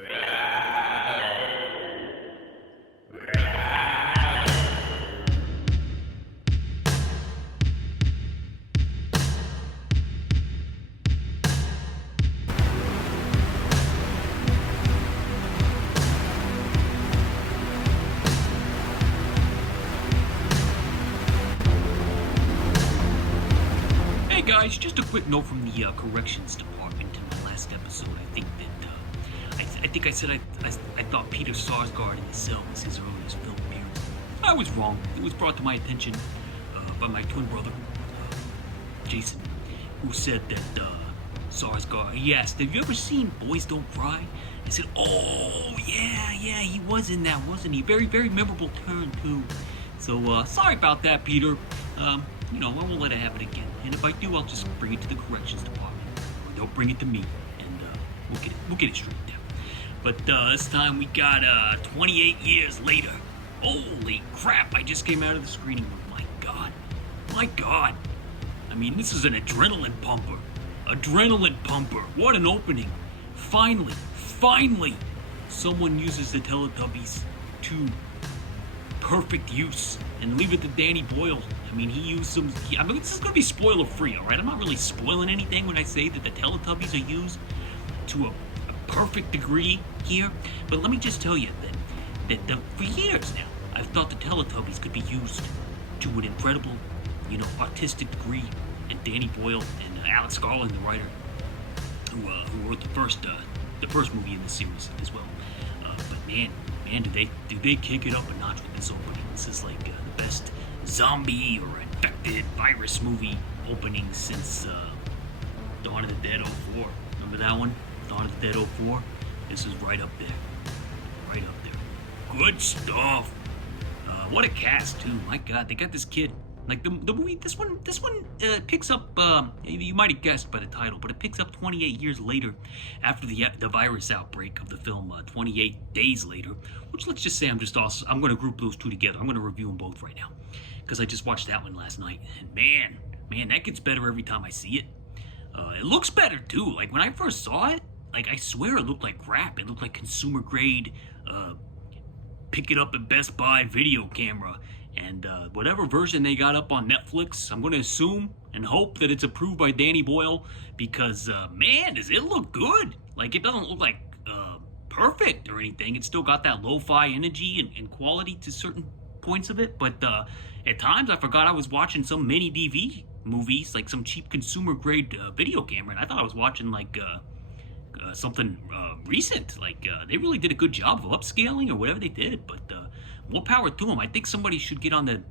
Hey guys, just a quick note from the corrections department in the last episode. I think that I think I said I thought Peter Sarsgaard in the Cell was his earliest film appearance. I was wrong. It was brought to my attention by my twin brother, Jason, who said that Sarsgaard. He asked, "Have you ever seen Boys Don't Cry?" I said, "Oh yeah, he was in that, wasn't he? Very, very memorable turn too." So sorry about that, Peter. I won't let it happen again. And if I do, I'll just bring it to the corrections department. Or they'll bring it to me, and we'll get it straightened out. But this time we got 28 years later. Holy crap! I just came out of the screening room. My God! I mean, this is an adrenaline pumper. What an opening! Finally, someone uses the Teletubbies to perfect use, and leave it to Danny Boyle. I mean, he used some. This is going to be spoiler free, all right? I'm not really spoiling anything when I say that the Teletubbies are used to a perfect degree here. But let me just tell you that for years now, I've thought the Teletubbies could be used to an incredible, artistic degree. And Danny Boyle and Alex Garland, the writer, who wrote the first movie in the series as well. But man, do they kick it up a notch with this opening? This is like the best zombie or infected virus movie opening since Dawn of the Dead 04. Remember that one? Dawn of the Dead 04? This is right up there. Good stuff. What a cast too. My God, they got this kid. Like the movie, this one picks up. You might have guessed by the title, but it picks up 28 years later, after the virus outbreak of the film. 28 days later, which let's just say I'm going to group those two together. I'm going to review them both right now, because I just watched that one last night, and man, that gets better every time I see it. It looks better too. Like when I first saw it, like I swear it looked like crap. It looked like consumer grade, pick it up at Best Buy video camera. And whatever version they got up on Netflix, I'm going to assume and hope that it's approved by Danny Boyle, because, man, does it look good. Like, it doesn't look like perfect or anything. It's still got that lo-fi energy and quality to certain points of it. But at times, I forgot I was watching some mini DV movies, like some cheap consumer-grade video camera. And I thought I was watching, like, something recent. Like, they really did a good job of upscaling or whatever they did. But more power to him. I think somebody should get on the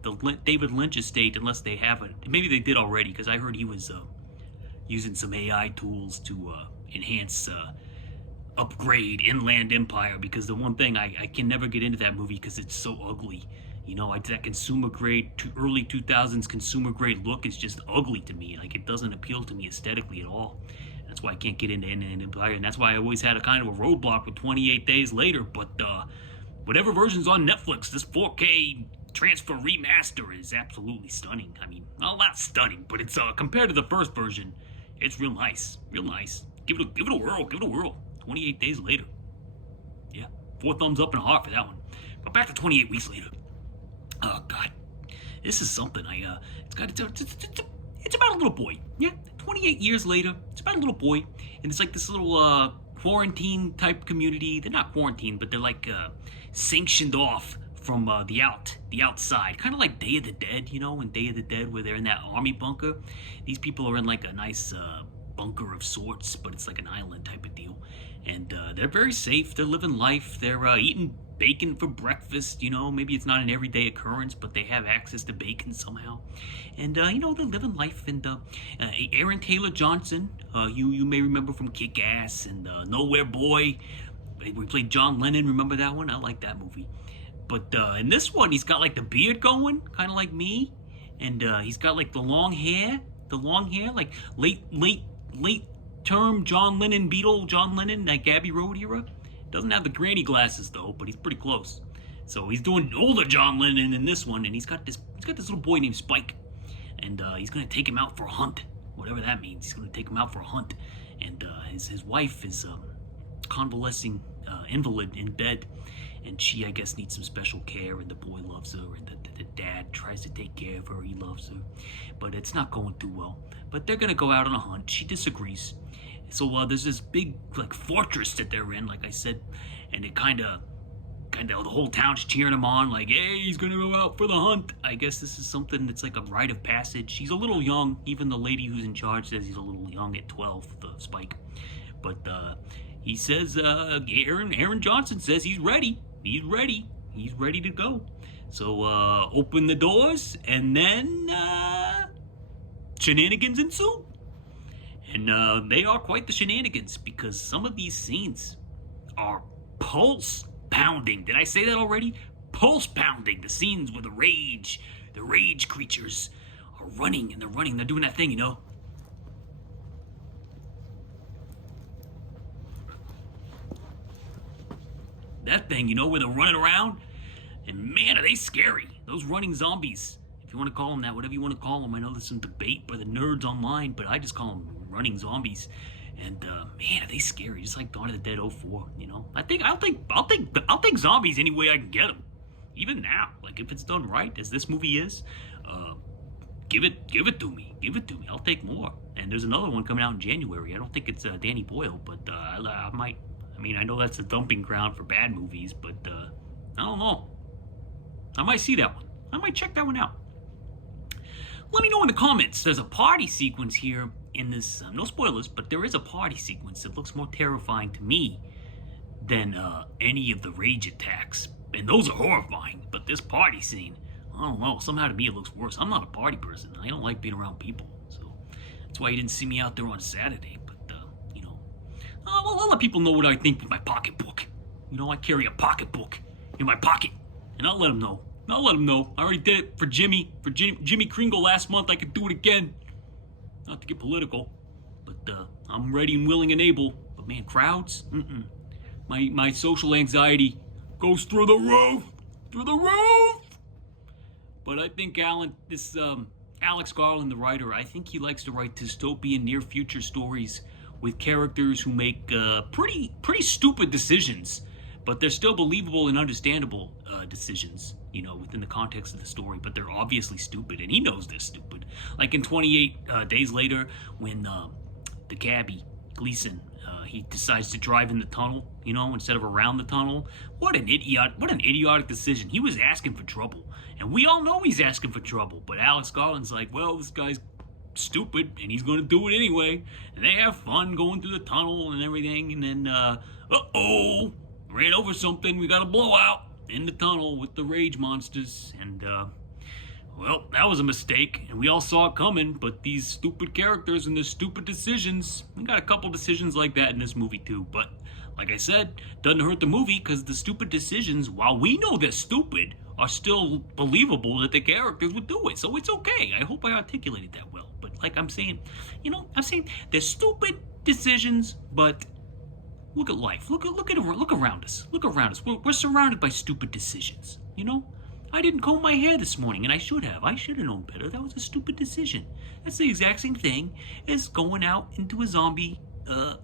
David Lynch estate, unless they haven't. Maybe they did already, because I heard he was using some AI tools to enhance, upgrade Inland Empire, because the one thing I can never get into that movie because it's so ugly. That consumer grade, early 2000s consumer grade look is just ugly to me. Like, it doesn't appeal to me aesthetically at all. That's why I can't get into Inland Empire, and that's why I always had a kind of a roadblock with 28 Days Later. But whatever version's on Netflix, this 4K transfer remaster is absolutely stunning. I mean, well, not stunning, but it's compared to the first version, it's real nice. Give it a whirl. 28 Days Later. Yeah, 4 thumbs up and a heart for that one. But back to 28 weeks later. Oh God, this is something. It's about a little boy. Yeah, 28 years later, it's about a little boy, and it's like this little quarantine type community. They're not quarantined, but they're like sanctioned off from the outside, kind of like Day of the Dead, in Day of the Dead, where they're in that army bunker. These people are in like a nice bunker of sorts, but it's like an island type of deal, and they're very safe. They're living life. They're eating bacon for breakfast. Maybe it's not an everyday occurrence, but they have access to bacon somehow, and they're living life. And Aaron Taylor Johnson, you may remember from Kick-Ass and Nowhere Boy. We played John Lennon. Remember that one? I like that movie. But in this one, he's got like the beard going, kind of like me, and he's got like the long hair, like late term John Lennon, Beatle John Lennon, like Abbey Road era. Doesn't have the granny glasses though, but he's pretty close. So he's doing older John Lennon in this one, and he's got this little boy named Spike, and he's gonna take him out for a hunt, whatever that means. He's gonna take him out for a hunt, and his wife is convalescing invalid in bed, and she, I guess, needs some special care, and the boy loves her, and the dad tries to take care of her. He loves her, but it's not going too well. But they're gonna go out on a hunt. She disagrees. So there's this big like fortress that they're in, like I said, and it kind of the whole town's cheering him on, like, hey, he's gonna go out for the hunt. I guess this is something that's like a rite of passage. He's a little young. Even the lady who's in charge says he's a little young at 12, the Spike. But he says, Aaron Johnson says he's ready. He's ready to go. So open the doors, and then shenanigans ensue. And they are quite the shenanigans, because some of these scenes are pulse pounding. Did I say that already? Pulse pounding. The scenes where the rage creatures are running, and they're doing that thing, you know. That thing, you know, where they're running around. And man, are they scary. Those running zombies, if you want to call them that, whatever you want to call them. I know there's some debate by the nerds online, but I just call them running zombies. And man, are they scary? Just like Dawn of the Dead 04, you know. I'll take zombies any way I can get them. Even now, like if it's done right, as this movie is, give it to me. Give it to me. I'll take more. And there's another one coming out in January. I don't think it's Danny Boyle, but I might. I mean, I know that's a dumping ground for bad movies, but I don't know. I might see that one. I might check that one out. Let me know in the comments. There's a party sequence here in this. No spoilers, but there is a party sequence that looks more terrifying to me than any of the rage attacks. And those are horrifying. But this party scene, I don't know. Somehow to me it looks worse. I'm not a party person. I don't like being around people. So that's why you didn't see me out there on Saturday. But, you know. Well, I'll let people know what I think with my pocketbook. You know, I carry a pocketbook in my pocket. And I'll let them know. I already did it for Jimmy Kringle last month. I could do it again. Not to get political, but I'm ready and willing and able. But man, crowds, my social anxiety goes through the roof. But I think Alex Garland, the writer, I think he likes to write dystopian near future stories with characters who make pretty stupid decisions, but they're still believable and understandable decisions, you know, within the context of the story, but they're obviously stupid, and he knows they're stupid. Like in 28 Days Later, when the cabbie, Gleason, he decides to drive in the tunnel, you know, instead of around the tunnel. What an idiotic decision. He was asking for trouble, and we all know he's asking for trouble, but Alex Garland's like, well, this guy's stupid, and he's going to do it anyway, and they have fun going through the tunnel and everything, and then, ran over something, we got a blowout in the tunnel with the rage monsters, and well, that was a mistake, and we all saw it coming, but these stupid characters and their stupid decisions, we got a couple decisions like that in this movie too, but like I said, doesn't hurt the movie, because the stupid decisions, while we know they're stupid, are still believable that the characters would do it, so it's okay. I hope I articulated that well, but like I'm saying, you know, they're stupid decisions, but look at life. Look around us. We're surrounded by stupid decisions. You know, I didn't comb my hair this morning, and I should have. I should have known better. That was a stupid decision. That's the exact same thing as going out into a zombie,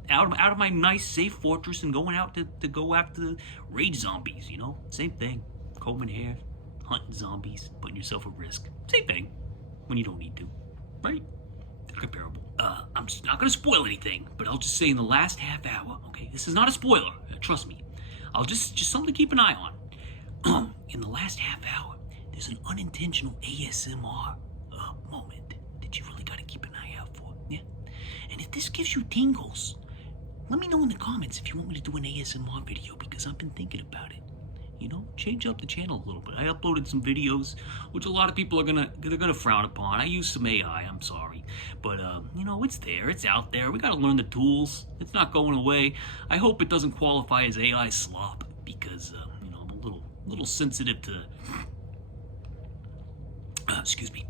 out of my nice safe fortress, and going out to go after the rage zombies. You know, same thing. Combing hair, hunting zombies, putting yourself at risk. Same thing. When you don't need to, right? They're comparable. I'm just not going to spoil anything, but I'll just say in the last half hour, okay, this is not a spoiler, trust me. I'll just something to keep an eye on. In the last half hour, there's an unintentional ASMR moment that you really got to keep an eye out for, yeah? And if this gives you tingles, let me know in the comments if you want me to do an ASMR video, because I've been thinking about it. You know, change up the channel a little bit. I uploaded some videos, which a lot of people are gonna frown upon. I use some AI, I'm sorry. But, you know, it's there, it's out there. We gotta learn the tools. It's not going away. I hope it doesn't qualify as AI slop, because, you know, I'm a little sensitive to, excuse me,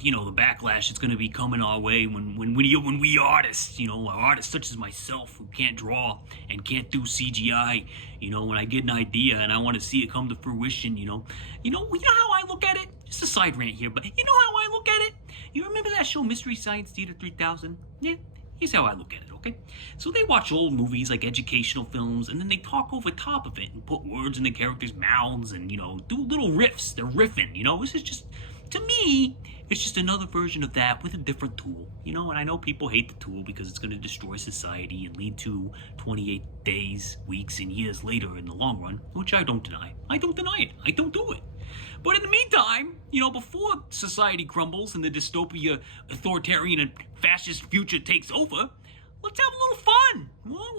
you know, the backlash that's going to be coming our way when we artists, you know, artists such as myself who can't draw and can't do CGI, you know, when I get an idea and I want to see it come to fruition, you know how I look at it? Just a side rant here, but you know how I look at it? You remember that show Mystery Science Theater 3000? Yeah, Here's how I look at it, okay? So they watch old movies like educational films, and then they talk over top of it and put words in the characters' mouths and, do little riffs. They're riffing, This is just, to me, it's just another version of that with a different tool, And I know people hate the tool because it's going to destroy society and lead to 28 days, weeks, and years later in the long run, which I don't deny. I don't deny it. I don't do it. But in the meantime, before society crumbles and the dystopia, authoritarian, and fascist future takes over, let's have a little fun.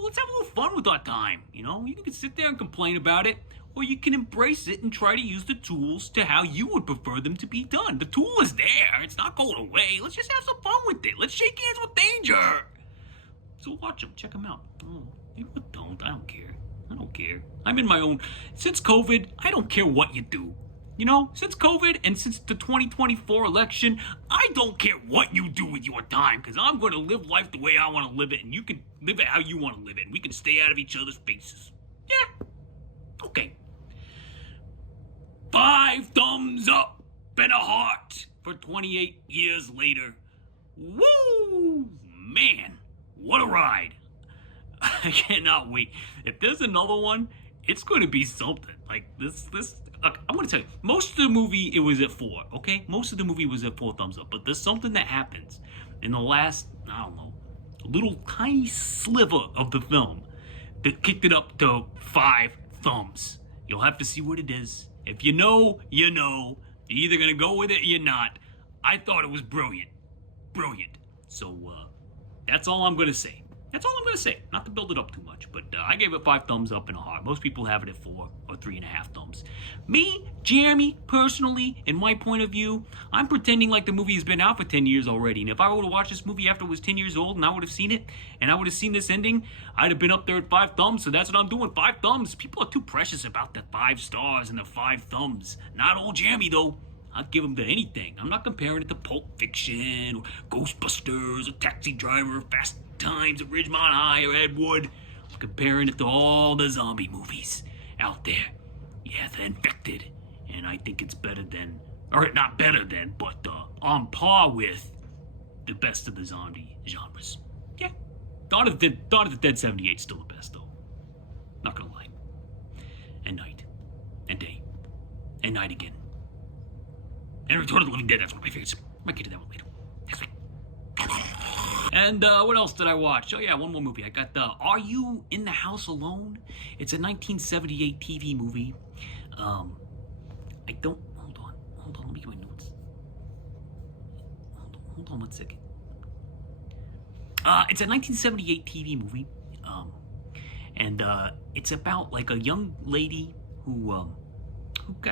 Let's have a little fun with our time. You can sit there and complain about it, or you can embrace it and try to use the tools to how you would prefer them to be done. The tool is there. It's not going away. Let's just have some fun with it. Let's shake hands with danger. So watch them. Check them out. You don't. I don't care. I don't care. I'm in my own. Since COVID, I don't care what you do. Since COVID and since the 2024 election, I don't care what you do with your time, because I'm going to live life the way I want to live it, and you can live it how you want to live it, and we can stay out of each other's faces. Yeah. Okay. 5 thumbs up and a heart for 28 years later. Woo! Man, what a ride. I cannot wait. If there's another one, it's going to be something. Like this. Look, I'm going to tell you, most of the movie, it was at 4, okay? Most of the movie was at 4 thumbs up. But there's something that happens in the last, I don't know, little tiny sliver of the film that kicked it up to 5 thumbs. You'll have to see what it is. If you know, you know. You're either going to go with it or you're not. I thought it was brilliant. Brilliant. So, that's all I'm going to say. That's all I'm going to say. Not to build it up too much, but I gave it 5 thumbs up and a heart. Most people have it at 4 or 3.5 thumbs. Me, Jeremy, personally, in my point of view, I'm pretending like the movie has been out for 10 years already. And if I were to watch this movie after it was 10 years old and I would have seen it, and I would have seen this ending, I'd have been up there at 5 thumbs. So that's what I'm doing, 5 thumbs. People are too precious about the 5 stars and the 5 thumbs. Not old Jeremy, though. I'd give them to anything. I'm not comparing it to Pulp Fiction or Ghostbusters or Taxi Driver or Fast Times at Ridgemont High or Ed Wood. I'm comparing it to all the zombie movies out there. Yeah, they're infected. And I think it's better than, or not better than, but on par with the best of the zombie genres. Yeah. Dawn of the Dead 78 is still the best, though. Not gonna lie. And night. And day. And night again. And Return of the Living Dead, that's one of my favorites. Might get to that one later. Next week. And what else did I watch? Oh yeah, one more movie. I got Are You in the House Alone? It's a 1978 TV movie. I don't, hold on, let me get my notes. Hold on 1 second. It's a 1978 TV movie. And it's about like a young lady who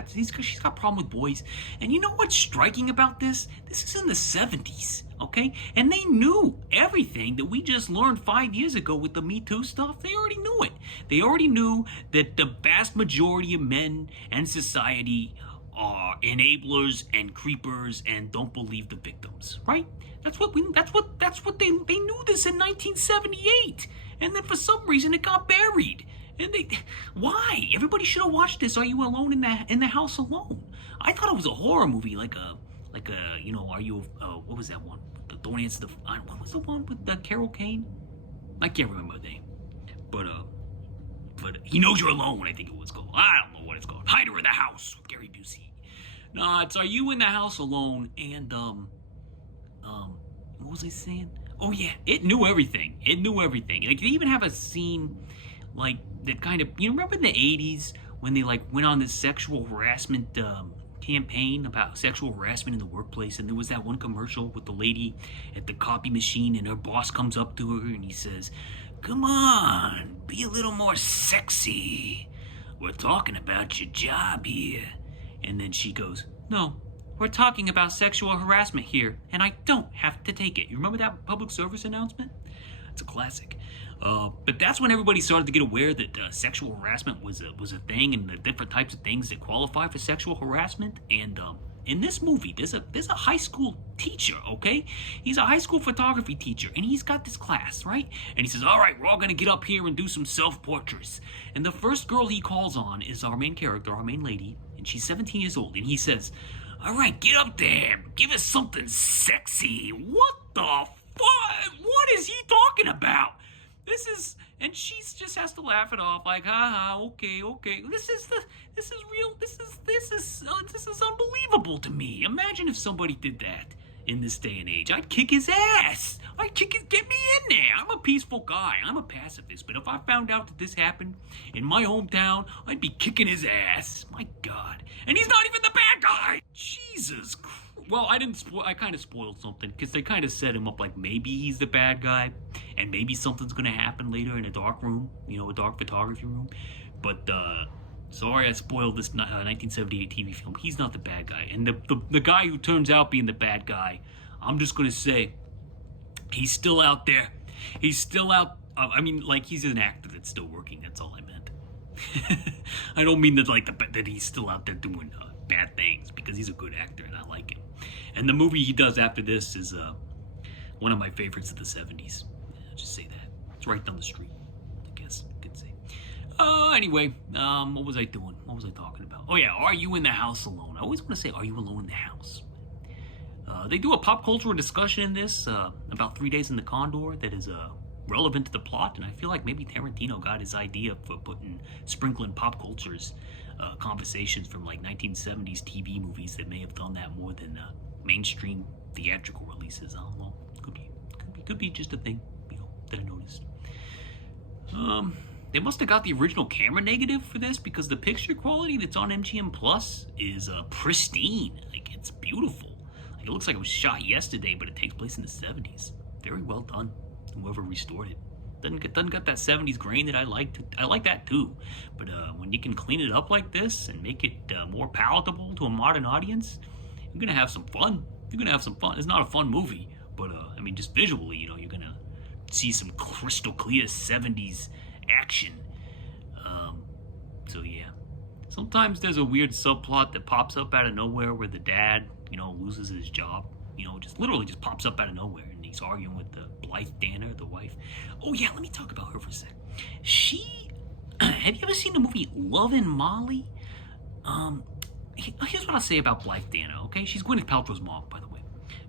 she's got a problem with boys. And you know what's striking about this? This is in the 70s, okay? And they knew everything that we just learned 5 years ago with the Me Too stuff. They already knew it. They already knew that the vast majority of men and society are enablers and creepers and don't believe the victims, right? That's what they knew this in 1978. And then for some reason it got buried. And why? Everybody should have watched this. Are You Alone in the House Alone? I thought it was a horror movie, like a Are You? What was that one? Don't Answer the. What was the one with Carol Kane? I can't remember the name, but He Knows You're Alone. I think it was called. I don't know what it's called. Hider in the House with Gary Busey. No, it's Are You in the House Alone? And what was I saying? Oh yeah, it knew everything. It knew everything. Like, they even have a scene like that kind of, remember in the 80s when they like went on this sexual harassment campaign about sexual harassment in the workplace, and there was that one commercial with the lady at the copy machine and her boss comes up to her and he says, "Come on, be a little more sexy. We're talking about your job here." And then she goes, "No, we're talking about sexual harassment here, and I don't have to take it." You remember that public service announcement? It's a classic. But that's when everybody started to get aware that sexual harassment was a thing, and the different types of things that qualify for sexual harassment. And in this movie, there's a high school teacher, okay? He's a high school photography teacher, and he's got this class, right? And he says, "All right, we're all going to get up here and do some self-portraits." And the first girl he calls on is our main character, our main lady, and she's 17 years old. And he says, "All right, get up there. Give us something sexy." What the fuck? What is he talking about? This is, and she just has to laugh it off like, ha, okay. This is real. This is unbelievable to me. Imagine if somebody did that in this day and age. I'd kick his ass. Get me in there. I'm a peaceful guy. I'm a pacifist. But if I found out that this happened in my hometown, I'd be kicking his ass. My God. And he's not even the bad guy. Jesus Christ. Well, I kind of spoiled something because they kind of set him up like maybe he's the bad guy and maybe something's going to happen later in a dark room, a dark photography room. But, sorry I spoiled this 1978 TV film. He's not the bad guy. And the guy who turns out being the bad guy, I'm just going to say, he's still out there. He's still out. He's an actor that's still working. That's all I meant. I don't mean that he's still out there doing bad things, because he's a good actor and I like him. And the movie he does after this is one of my favorites of the 70s. I'll just say that. It's right down the street, I guess I could say. Anyway, what was I doing? What was I talking about? Oh yeah, are you in the house alone? I always want to say, are you alone in the house? They do a pop cultural discussion in this about 3 Days in the Condor that is relevant to the plot, and I feel like maybe Tarantino got his idea for sprinkling pop culture's conversations from like 1970s TV movies that may have done that more than mainstream theatrical releases. I don't know. Could be just a thing, that I noticed. They must have got the original camera negative for this, because the picture quality that's on MGM Plus is pristine. Like, it's beautiful. Like, it looks like it was shot yesterday, but it takes place in the 70s. Very well done. Whoever restored it doesn't got that 70s grain that I like. I like that too, but when you can clean it up like this and make it more palatable to a modern audience, you're gonna have some fun. It's not a fun movie, but just visually, you're gonna see some crystal clear 70s action. So yeah, sometimes there's a weird subplot that pops up out of nowhere where the dad, loses his job. Just literally just pops up out of nowhere, and he's arguing with the Blythe Danner, the wife. Oh yeah, let me talk about her for a sec. Have you ever seen the movie Love and Molly? Here's what I'll say about Blythe Danner, okay? She's Gwyneth Paltrow's mom, by the way.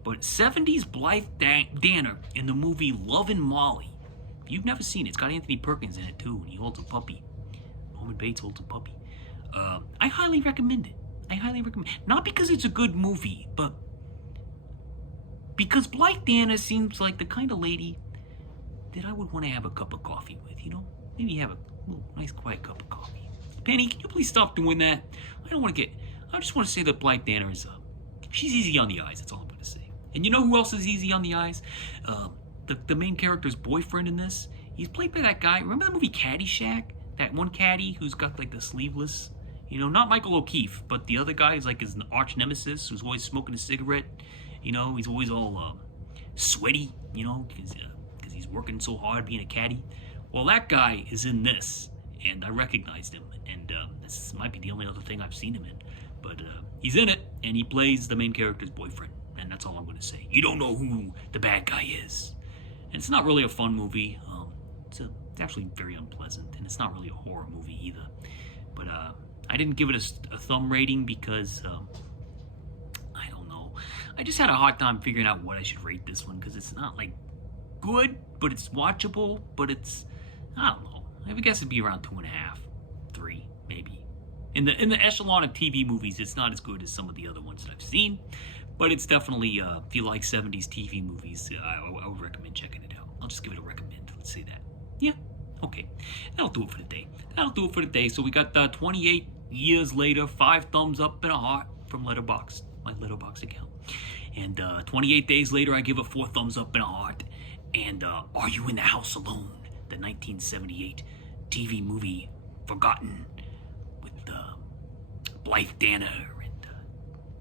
But 70s Blythe Danner in the movie Love and Molly. If you've never seen it, it's got Anthony Perkins in it too, and he holds a puppy. Norman Bates holds a puppy. I highly recommend it. Not because it's a good movie, but because Blythe Danner seems like the kind of lady that I would want to have a cup of coffee with, Maybe have a little nice quiet cup of coffee. Penny, can you please stop doing that? I just want to say that Blythe Danner is, she's easy on the eyes, that's all I'm going to say. And you know who else is easy on the eyes? The main character's boyfriend in this. He's played by that guy. Remember the movie Caddyshack? That one caddy who's got like the sleeveless, not Michael O'Keefe, but the other guy is like his arch nemesis who's always smoking a cigarette. He's always all sweaty, because he's working so hard being a caddy. Well, that guy is in this, and I recognized him, and this might be the only other thing I've seen him in. But he's in it, and he plays the main character's boyfriend, and that's all I'm going to say. You don't know who the bad guy is. And it's not really a fun movie. It's actually very unpleasant, and it's not really a horror movie either. But I didn't give it a thumb rating because... I just had a hard time figuring out what I should rate this one, because it's not like good, but it's watchable, but it's, I don't know. I would guess it'd be around 2.5, 3, maybe. In the echelon of TV movies, it's not as good as some of the other ones that I've seen, but it's definitely, if you like 70s TV movies, I would recommend checking it out. I'll just give it a recommend. Let's say that. Yeah, okay. That'll do it for the day. So we got 28 years later, 5 thumbs up and a heart from Letterboxd, my Letterboxd account. And 28 days later, I give it 4 thumbs up and a heart. And Are You in the House Alone? The 1978 TV movie Forgotten with Blythe Danner and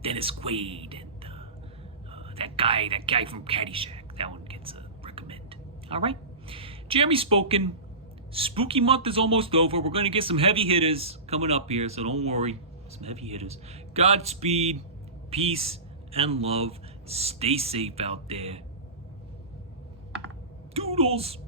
Dennis Quaid and that guy from Caddyshack. That one gets a recommend. All right, Jeremy spoken. Spooky month is almost over. We're gonna get some heavy hitters coming up here, so don't worry. Some heavy hitters. Godspeed, peace, and love. Stay safe out there. Doodles.